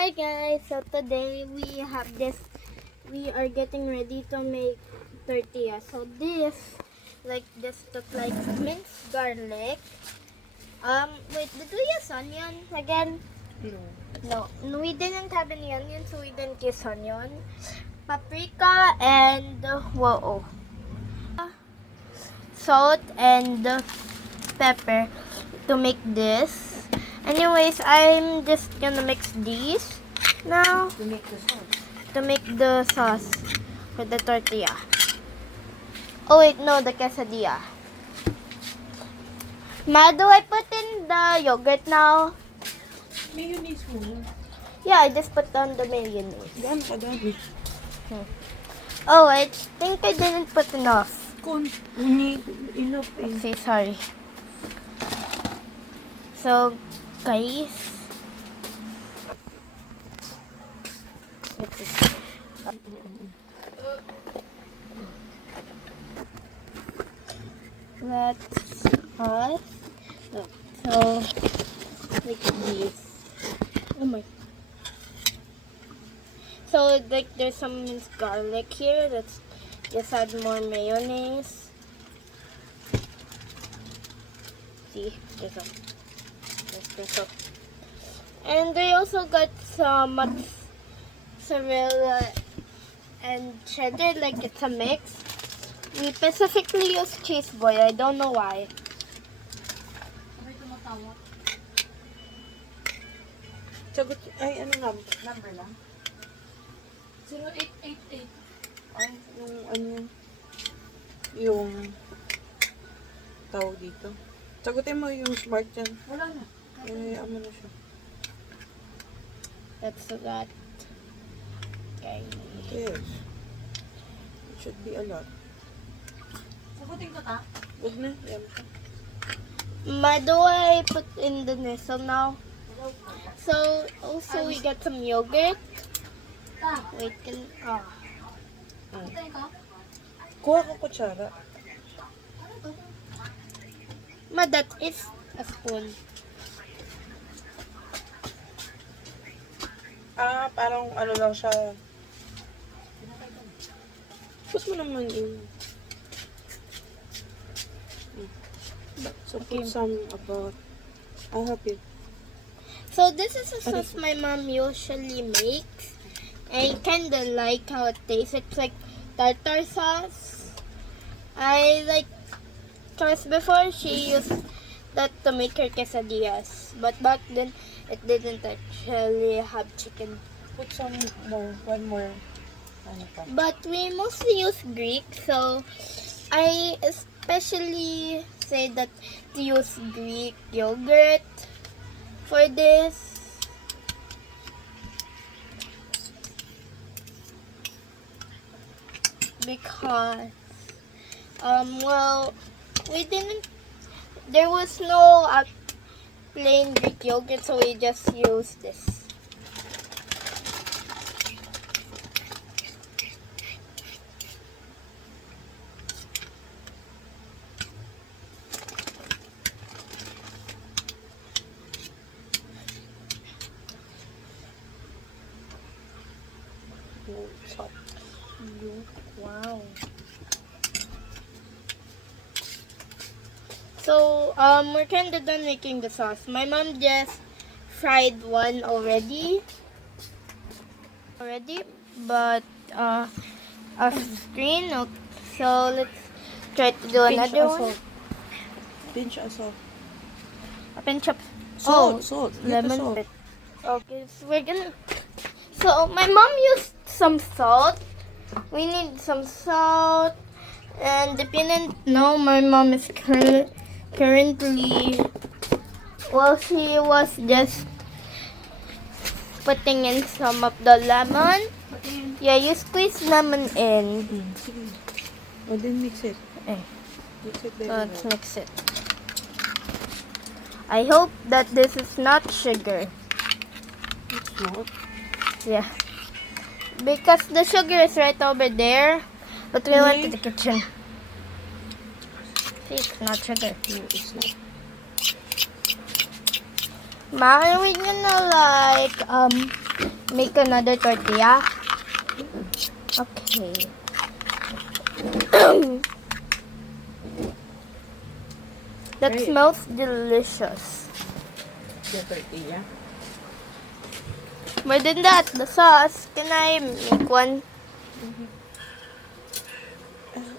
Hi guys, so today we are getting ready to make tortilla. So this look like minced garlic. Wait, did we use onion again? No, we didn't have any onion, so we didn't use onion. Paprika and salt and pepper to make this. Anyways, I'm just gonna mix these now To make the sauce. to make the sauce for the tortilla. Oh wait, no, the quesadilla. Ma, do I put in the yogurt now? Mayonnaise mo. Yeah, I just put on the mayonnaise. Yan, kadami. Oh, I think I didn't put enough. Uni, enough eh. Okay, sorry. So, guys, let's us so like this. Oh my. So like there's some minced garlic here. Let's just add more mayonnaise. See, there's some. And they also got some mozzarella and cheddar, like it's a mix. We specifically use cheese boy. I don't know why. Sagot, ay ano number lang? 0888. Ay, yung ano yung tawag dito. Sagutin mo yung smart yan. Wala na. Eh, ano na siya. That's that. Okay. Yes. It should be a lot. Sagutin ko ta? Huwag na, yan pa. Do I put in the nestle now? So also we got some yogurt. Ta, Wait, can sagutin ko? Kuha ka kutsara. Ma, that is a spoon. Ah, parang ano lang siya. Tapos mo naman yun. So put some about. I'll help you. So this is a sauce my mom usually makes. I kinda like how it tastes. It's like tartar sauce. I like, cause before she used that to make her quesadillas, but back then it didn't actually have chicken. Put some more, one more. Ano pa? But we mostly use Greek, so I especially say that to use Greek yogurt for this. Because, well, there was no plain Greek yogurt, so we just used this. No, it's hot. Wow. So, we're kind of done making the sauce. My mom just fried one already, but off screen. Okay. So let's try to do another one. Pinch of salt. A pinch of Salt. Get the lemon. salt. Okay, so we're gonna. So my mom used some salt. We need some salt. And if you didn't know, my mom is currently, well, she was just putting in some of the lemon. Yeah, you squeeze lemon in. Sige. O, then mix it. Eh, Mix it very let's well. mix it. I hope that this is not sugar. It's not. Yeah. Because the sugar is right over there. But we went to the kitchen. See, it's not sugar. No, it's not. Ma, are we gonna like make another tortilla? Okay. That Right. smells delicious. The tortilla. More than that, the sauce. Can I make one?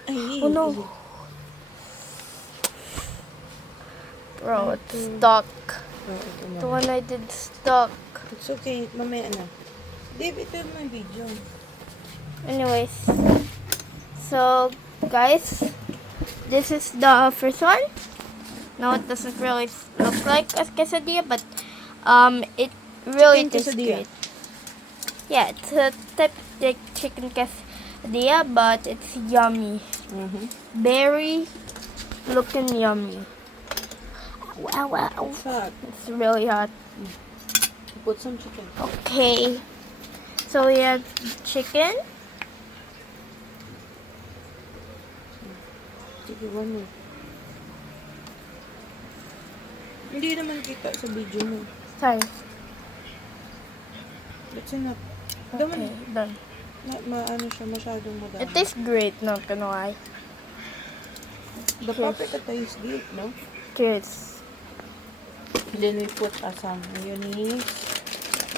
Ay, Oh no. Bro, it's stuck. The one I did stuck. It's okay. Mamaya na. Dave, ito yung video. Anyways. So, guys. This is the first one. Now it doesn't really look like a quesadilla, but it really Chicken tastes quesadilla. great. Yeah, it's a type of chicken quesadilla, but it's yummy. Very looking yummy. Wow, wow. It's hot. It's really hot. Put some chicken. Okay. So we have chicken. Sige, one more. Hindi naman kita sa video mo. Sorry. That's enough. Okay, done. Maano siya, masyadong madami. It tastes great, not gonna lie. The paprika tastes good, no? Cheers. Then we put some mayonnaise.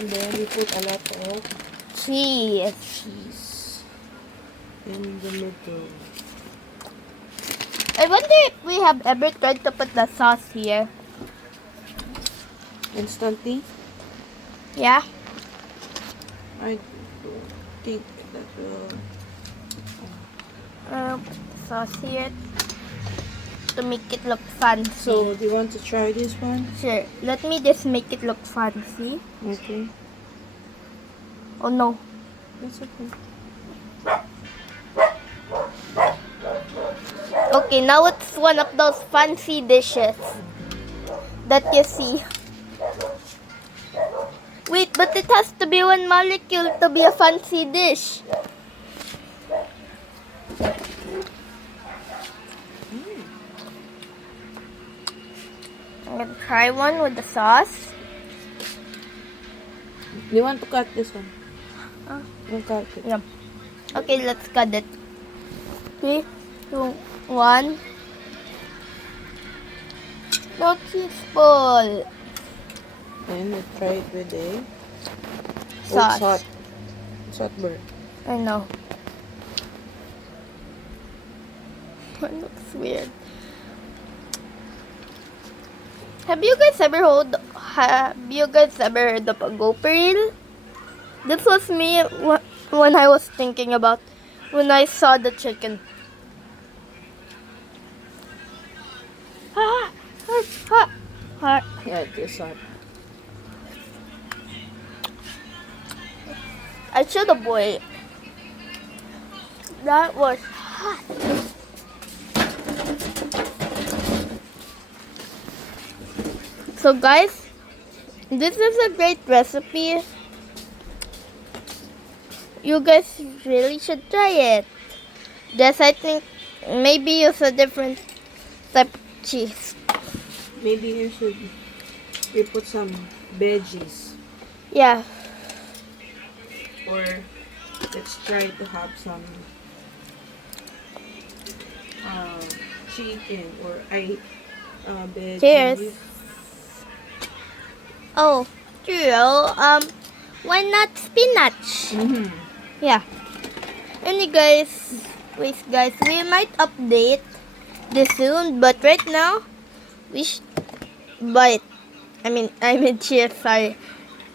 And then we put a lot of Cheese. cheese in the middle. I wonder if we have ever tried to put the sauce here. Instantly, Yeah? I don't think that will... Put the sauce here to make it look fancy. So, do you want to try this one? Sure. Let me just make it look fancy. Okay. Oh no. That's okay. Okay, now it's one of those fancy dishes that you see. Wait, but it has to be one molecule to be a fancy dish. I'm gonna try one with the sauce. Do you want to cut this one? You cut it. Yeah. Okay, let's cut it. 3, 2, 1. No teaspoon. And we try it with a... Sauce. It's hot. It's hot burn. I know. It looks weird. Have you guys ever heard of a gopher reel? This was me when I was thinking about when I saw the chicken. Ah, ah, ah. Yeah, it is hot. I should have waited. That was hot. So guys, this is a great recipe. You guys really should try it. Just I think maybe use a different type of cheese. Maybe you put some veggies. Yeah. Or let's try to have some chicken or veggies. Cheers. Oh, true. Why not spinach? Yeah. Wait guys, we might update this soon, but right now cheers, sorry.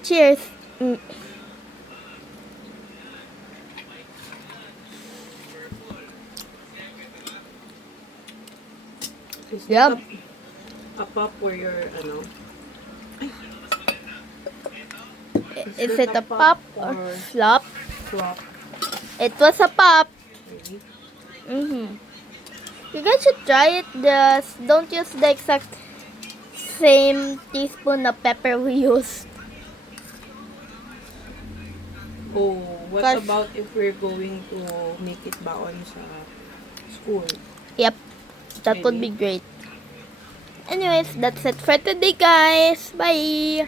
Cheers. Is Yep. that a pop where you're Is it a pop or flop? flop? It was a pop. Maybe. You guys should try it. Just don't use the exact same teaspoon of pepper we used. Oh, what 'Cause- about if we're going to make it baon sa school? Yep, that would be great. Anyways, that's it for today, guys. Bye.